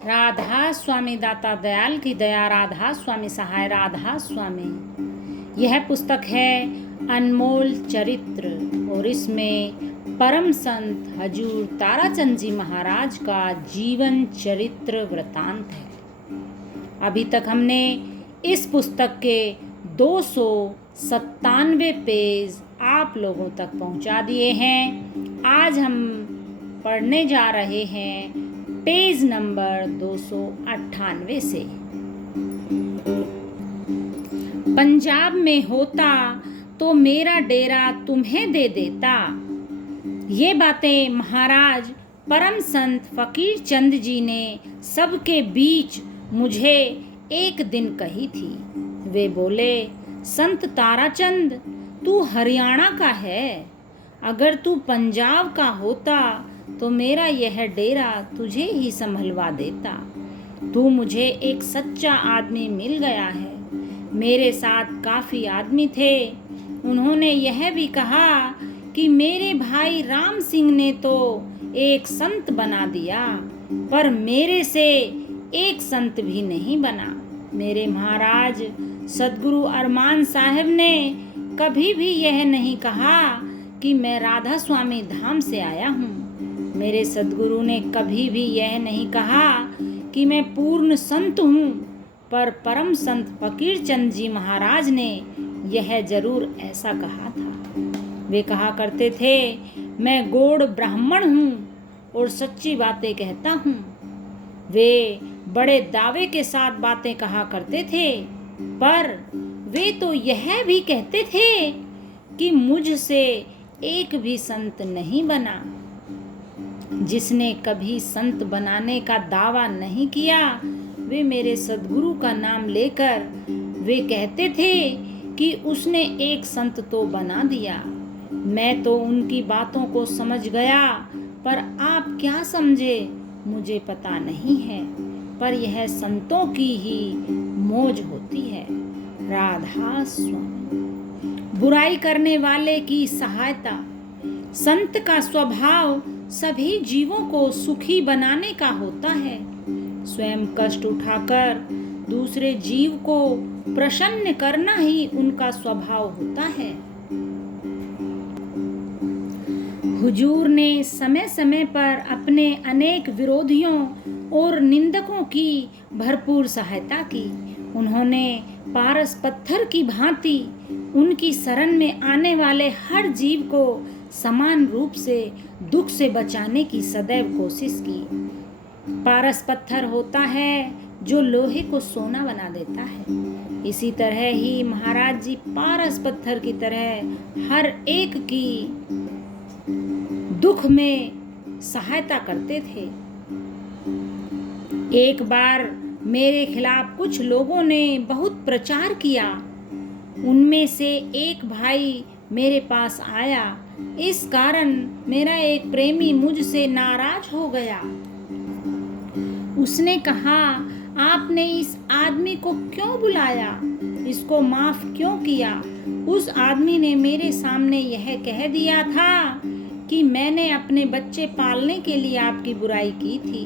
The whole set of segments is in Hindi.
राधा स्वामी दाता दयाल की दया, राधा स्वामी सहाय, राधा स्वामी। यह पुस्तक है अनमोल चरित्र और इसमें परम संत हजूर ताराचंद जी महाराज का जीवन चरित्र वृतांत है। अभी तक हमने इस पुस्तक के 297 पेज आप लोगों तक पहुंचा दिए हैं। आज हम पढ़ने जा रहे हैं पेज नंबर 298 से। पंजाब में होता तो मेरा डेरा तुम्हें दे देता। ये बातें महाराज परम संत फकीर चंद जी ने सबके बीच मुझे एक दिन कही थी। वे बोले, संत ताराचंद, तू हरियाणा का है, अगर तू पंजाब का होता तो मेरा यह डेरा तुझे ही संभलवा देता। तू मुझे एक सच्चा आदमी मिल गया है। मेरे साथ काफ़ी आदमी थे। उन्होंने यह भी कहा कि मेरे भाई राम सिंह ने तो एक संत बना दिया, पर मेरे से एक संत भी नहीं बना। मेरे महाराज सदगुरु अरमान साहब ने कभी भी यह नहीं कहा कि मैं राधा स्वामी धाम से आया हूँ। मेरे सदगुरु ने कभी भी यह नहीं कहा कि मैं पूर्ण संत हूँ, पर परम संत फकीर चंद जी महाराज ने यह जरूर ऐसा कहा था। वे कहा करते थे, मैं गौड़ ब्राह्मण हूँ और सच्ची बातें कहता हूँ। वे बड़े दावे के साथ बातें कहा करते थे, पर वे तो यह भी कहते थे कि मुझसे एक भी संत नहीं बना। जिसने कभी संत बनाने का दावा नहीं किया, वे मेरे सदगुरु का नाम लेकर वे कहते थे कि उसने एक संत तो बना दिया। मैं तो उनकी बातों को समझ गया, पर आप क्या समझे मुझे पता नहीं है, पर यह संतों की ही मौज होती है। राधा स्वामी। बुराई करने वाले की सहायता। संत का स्वभाव सभी जीवों को सुखी बनाने का होता है। स्वयं कष्ट उठाकर दूसरे जीव को प्रसन्न करना ही उनका स्वभाव होता है। हुजूर ने समय समय पर अपने अनेक विरोधियों और निंदकों की भरपूर सहायता की। उन्होंने पारस पत्थर की भांति उनकी शरण में आने वाले हर जीव को समान रूप से दुख से बचाने की सदैव कोशिश की। पारस पत्थर होता है जो लोहे को सोना बना देता है। इसी तरह ही महाराज जी पारस पत्थर की तरह हर एक की दुख में सहायता करते थे। एक बार मेरे खिलाफ कुछ लोगों ने बहुत प्रचार किया। उनमें से एक भाई मेरे पास आया। इस कारण मेरा एक प्रेमी मुझसे नाराज हो गया। उसने कहा, आपने इस आदमी को क्यों बुलाया, इसको माफ क्यों किया? उस आदमी ने मेरे सामने यह कह दिया था कि मैंने अपने बच्चे पालने के लिए आपकी बुराई की थी।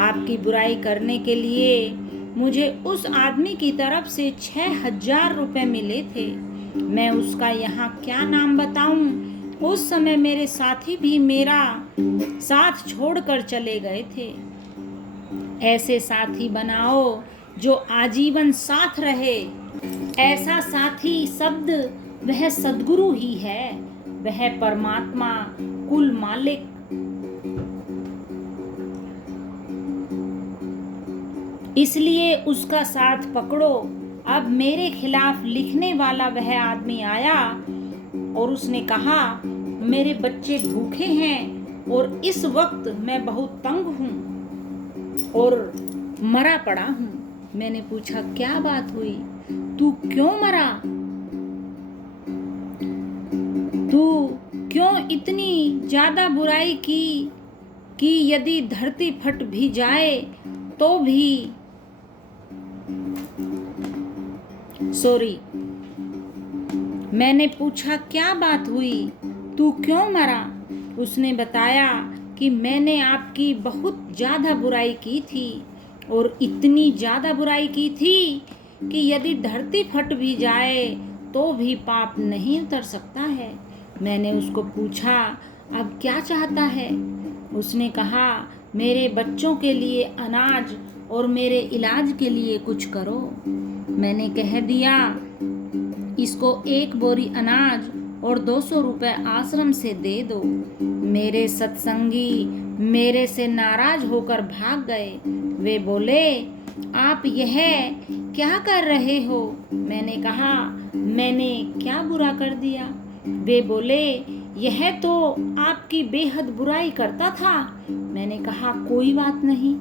आपकी बुराई करने के लिए मुझे उस आदमी की तरफ से 6000 रुपये मिले थे। मैं उसका यहाँ क्या नाम बताऊं? उस समय मेरे साथी भी मेरा साथ छोड़कर चले गए थे। ऐसे साथी बनाओ जो आजीवन साथ रहे। ऐसा साथी शब्द वह सद्गुरु ही है, वह परमात्मा कुल मालिक। इसलिए उसका साथ पकड़ो। अब मेरे खिलाफ लिखने वाला वह आदमी आया और उसने कहा, मेरे बच्चे भूखे हैं और इस वक्त मैं बहुत तंग हूँ और मरा पड़ा हूँ। मैंने पूछा, क्या बात हुई? तू क्यों मरा? तू क्यों इतनी ज्यादा बुराई की कि यदि धरती फट भी जाए तो भी मैंने पूछा, क्या बात हुई? तू क्यों मरा? उसने बताया कि मैंने आपकी बहुत ज़्यादा बुराई की थी और इतनी ज़्यादा बुराई की थी कि यदि धरती फट भी जाए तो भी पाप नहीं उतर सकता है। मैंने उसको पूछा, अब क्या चाहता है? उसने कहा, मेरे बच्चों के लिए अनाज और मेरे इलाज के लिए कुछ करो। मैंने कह दिया, इसको 1 बोरी अनाज और 200 रुपए आश्रम से दे दो। मेरे सत्संगी मेरे से नाराज होकर भाग गए। वे बोले, आप यह क्या कर रहे हो? मैंने कहा, मैंने क्या बुरा कर दिया? वे बोले, यह तो आपकी बेहद बुराई करता था। मैंने कहा, कोई बात नहीं,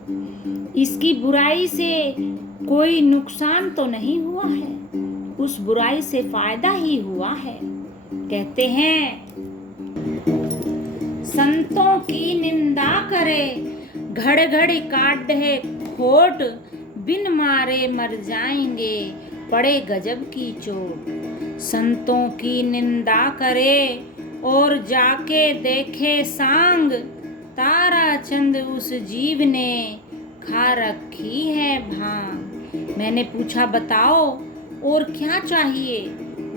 इसकी बुराई से कोई नुकसान तो नहीं हुआ है, उस बुराई से फायदा ही हुआ है। कहते हैं, संतों की निंदा करे, घड़ काट दे खोट, बिन मारे मर जाएंगे, पड़े गजब की चोट। संतों की निंदा करे और जाके देखे सांग, तारा चंद उस जीव ने खा रखी है भांग। मैंने पूछा, बताओ और क्या चाहिए?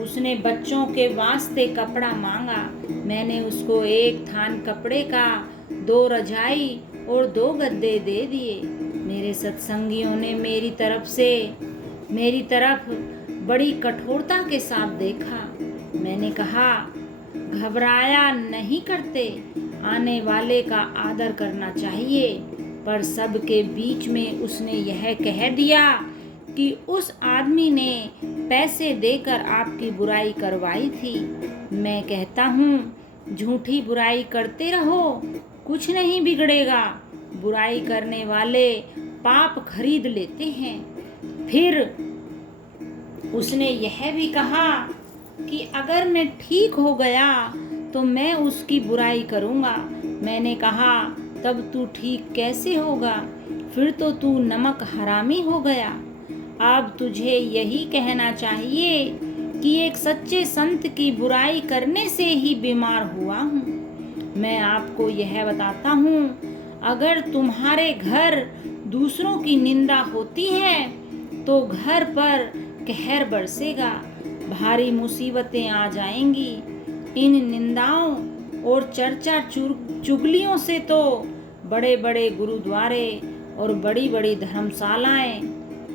उसने बच्चों के वास्ते कपड़ा मांगा। मैंने उसको 1 थान कपड़े का, 2 रजाई और 2 गद्दे दे दिए। मेरे सत्संगियों ने मेरी तरफ बड़ी कठोरता के साथ देखा। मैंने कहा, घबराया नहीं करते, आने वाले का आदर करना चाहिए। पर सबके बीच में उसने यह कह दिया कि उस आदमी ने पैसे देकर आपकी बुराई करवाई थी। मैं कहता हूँ, झूठी बुराई करते रहो, कुछ नहीं बिगड़ेगा। बुराई करने वाले पाप खरीद लेते हैं। फिर उसने यह भी कहा कि अगर मैं ठीक हो गया तो मैं उसकी बुराई करूँगा। मैंने कहा, तब तू ठीक कैसे होगा? फिर तो तू नमक हरामी हो गया। अब तुझे यही कहना चाहिए कि एक सच्चे संत की बुराई करने से ही बीमार हुआ हूँ। मैं आपको यह बताता हूँ, अगर तुम्हारे घर दूसरों की निंदा होती है तो घर पर कहर बरसेगा, भारी मुसीबतें आ जाएंगी। इन निंदाओं और चर्चा चुगलियों से तो बड़े बड़े गुरुद्वारे और बड़ी बड़ी धर्मशालाएं,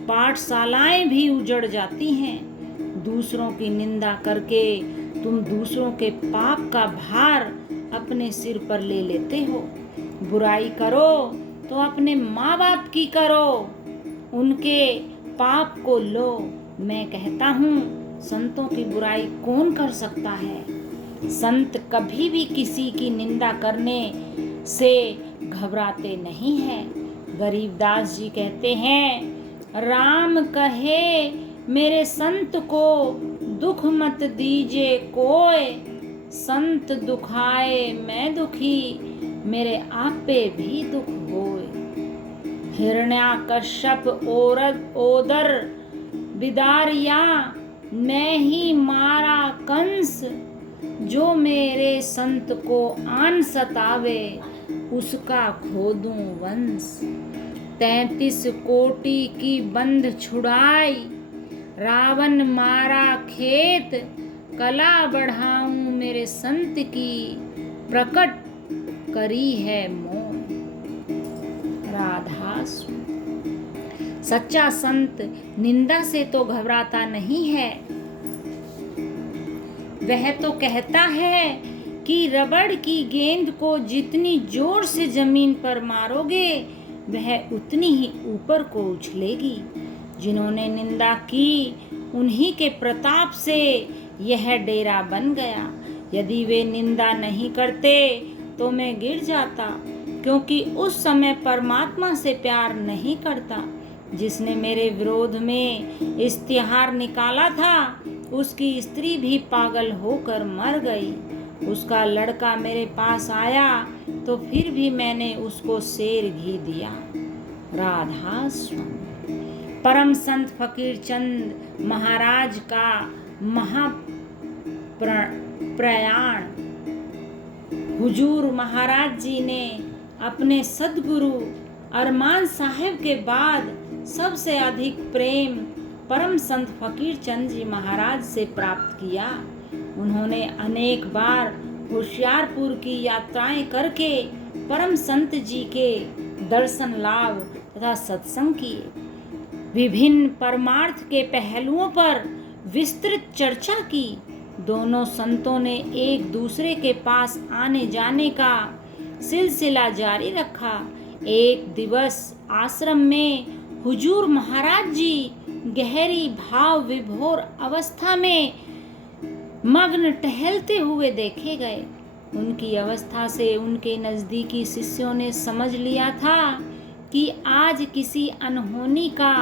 पाठशालाएं भी उजड़ जाती हैं। दूसरों की निंदा करके तुम दूसरों के पाप का भार अपने सिर पर ले लेते हो। बुराई करो तो अपने माँ बाप की करो, उनके पाप को लो। मैं कहता हूँ, संतों की बुराई कौन कर सकता है? संत कभी भी किसी की निंदा करने से घबराते नहीं हैं। गरीबदास जी कहते हैं, राम कहे मेरे संत को, दुख मत दीजिए कोय, संत दुखाए मैं दुखी, मेरे आपे भी दुख होए। हिरण्याकश्यप ओदर बिदारिया, मैं ही मारा कंस, जो मेरे संत को आन सतावे, उसका खोदूं वंश। 33 कोटि की बंद छुड़ाई, रावण मारा खेत, कला बढ़ाऊं मेरे संत की, प्रकट करी है मोह। राधा स्वामी। सच्चा संत निंदा से तो घबराता नहीं है। वह तो कहता है कि रबड़ की गेंद को जितनी जोर से जमीन पर मारोगे वह उतनी ही ऊपर को उछलेगी। जिन्होंने निंदा की उन्हीं के प्रताप से यह डेरा बन गया। यदि वे निंदा नहीं करते तो मैं गिर जाता, क्योंकि उस समय परमात्मा से प्यार नहीं करता। जिसने मेरे विरोध में इश्तिहार निकाला था उसकी स्त्री भी पागल होकर मर गई। उसका लड़का मेरे पास आया तो फिर भी मैंने उसको शेर घी दिया। राधा स्वामी। परम संत फकीर चंद महाराज का महाप्रयाण। हुजूर महाराज जी ने अपने सद्गुरु अरमान साहब के बाद सबसे अधिक प्रेम परम संत फकीर चंद जी महाराज से प्राप्त किया। उन्होंने अनेक बार होशियारपुर की यात्राएं करके परम संत जी के दर्शन लाभ तथा सत्संग किए। विभिन्न परमार्थ के पहलुओं पर विस्तृत चर्चा की। दोनों संतों ने एक दूसरे के पास आने जाने का सिलसिला जारी रखा। एक दिवस आश्रम में हुजूर महाराज जी गहरी भाव विभोर अवस्था में मग्न टहलते हुए देखे गए। उनकी अवस्था से उनके नजदीकी शिष्यों ने समझ लिया था कि आज किसी अनहोनी का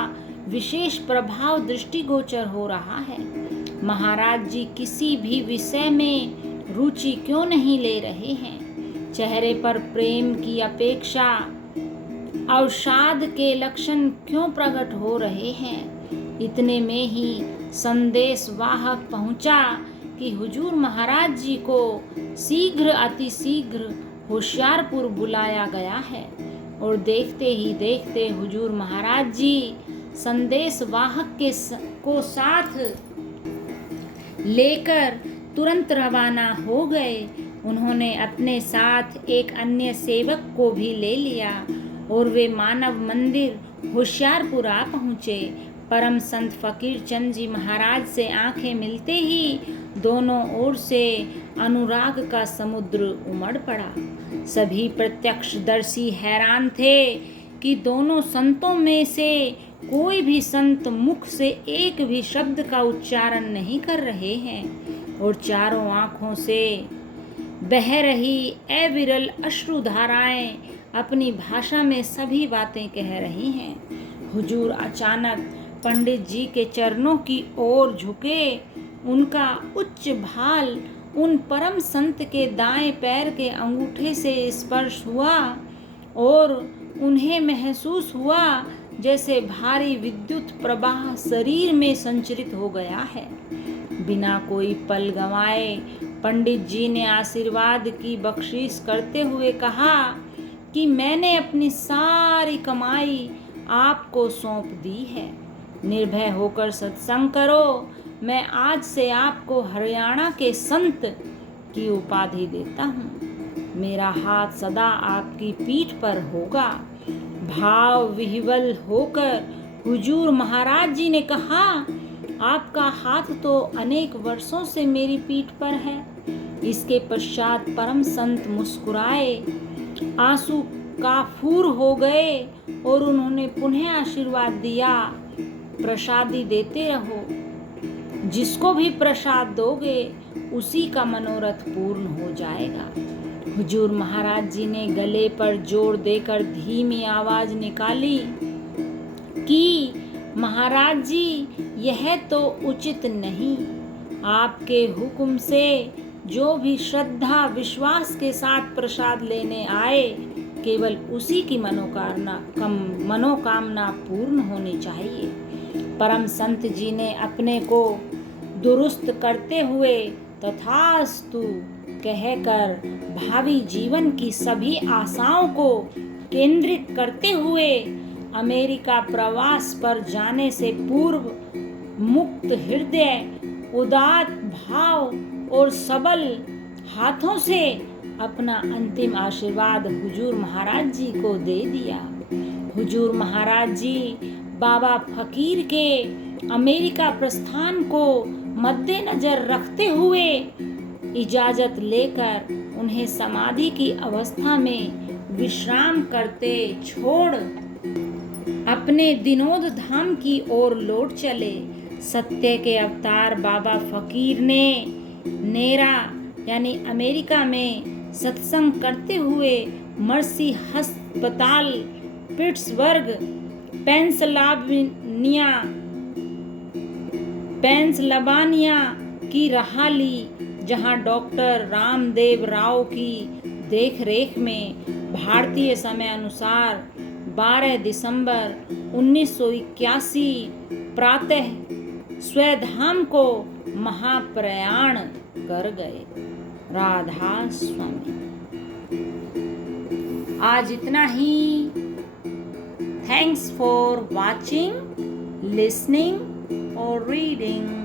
विशेष प्रभाव दृष्टिगोचर हो रहा है। महाराज जी किसी भी विषय में रुचि क्यों नहीं ले रहे हैं? चेहरे पर प्रेम की अपेक्षा अवसाद के लक्षण क्यों प्रकट हो रहे हैं? इतने में ही संदेश वाहक पहुंचा कि हुजूर महाराज जी को शीघ्र अतिशीघ्र होशियारपुर बुलाया गया है। और देखते ही देखते हुजूर महाराज जी संदेश वाहक को साथ लेकर तुरंत रवाना हो गए। उन्होंने अपने साथ एक अन्य सेवक को भी ले लिया और वे मानव मंदिर होशियारपुर आ पहुँचे। परम संत फकीर चंद जी महाराज से आंखें मिलते ही दोनों ओर से अनुराग का समुद्र उमड़ पड़ा। सभी प्रत्यक्षदर्शी हैरान थे कि दोनों संतों में से कोई भी संत मुख से एक भी शब्द का उच्चारण नहीं कर रहे हैं और चारों आंखों से बह रही अविरल अश्रुधाराएं अपनी भाषा में सभी बातें कह रही हैं। हुजूर अचानक पंडित जी के चरणों की ओर झुके। उनका उच्च भाल उन परम संत के दाएं पैर के अंगूठे से स्पर्श हुआ और उन्हें महसूस हुआ जैसे भारी विद्युत प्रवाह शरीर में संचरित हो गया है। बिना कोई पल गंवाए पंडित जी ने आशीर्वाद की बख्शीश करते हुए कहा कि मैंने अपनी सारी कमाई आपको सौंप दी है। निर्भय होकर सत्संग करो। मैं आज से आपको हरियाणा के संत की उपाधि देता हूँ। मेरा हाथ सदा आपकी पीठ पर होगा। भाव विह्वल होकर हुजूर महाराज जी ने कहा, आपका हाथ तो अनेक वर्षों से मेरी पीठ पर है। इसके पश्चात परम संत मुस्कुराए, आंसू काफूर हो गए और उन्होंने पुनः आशीर्वाद दिया, प्रसादी देते रहो। जिसको भी प्रसाद दोगे उसी का मनोरथ पूर्ण हो जाएगा। हुजूर महाराज जी ने गले पर जोर देकर धीमी आवाज निकाली कि महाराज जी, यह तो उचित नहीं। आपके हुक्म से जो भी श्रद्धा विश्वास के साथ प्रसाद लेने आए, केवल उसी की मनोकामना पूर्ण होनी चाहिए। परम संत जी ने अपने को दुरुस्त करते हुए तथास्तु कहकर भावी जीवन की सभी आशाओं को केंद्रित करते हुए अमेरिका प्रवास पर जाने से पूर्व मुक्त हृदय, उदात भाव और सबल हाथों से अपना अंतिम आशीर्वाद हुजूर महाराज जी को दे दिया। हुजूर महाराज जी बाबा फकीर के अमेरिका प्रस्थान को मद्देनजर रखते हुए इजाजत लेकर उन्हें समाधि की अवस्था में विश्राम करते छोड़ अपने दिनोद धाम की ओर लौट चले। सत्य के अवतार बाबा फकीर ने नेरा यानी अमेरिका में सत्संग करते हुए मर्सी अस्पताल पिट्सबर्ग पेंसिल्वानिया की राह ली, जहां डॉक्टर रामदेव राव की देखरेख में भारतीय समय अनुसार 12 दिसंबर 1981 प्रातः स्वधाम को महाप्रयाण कर गए। राधा स्वामी। आज इतना ही। Thanks for watching, listening or reading.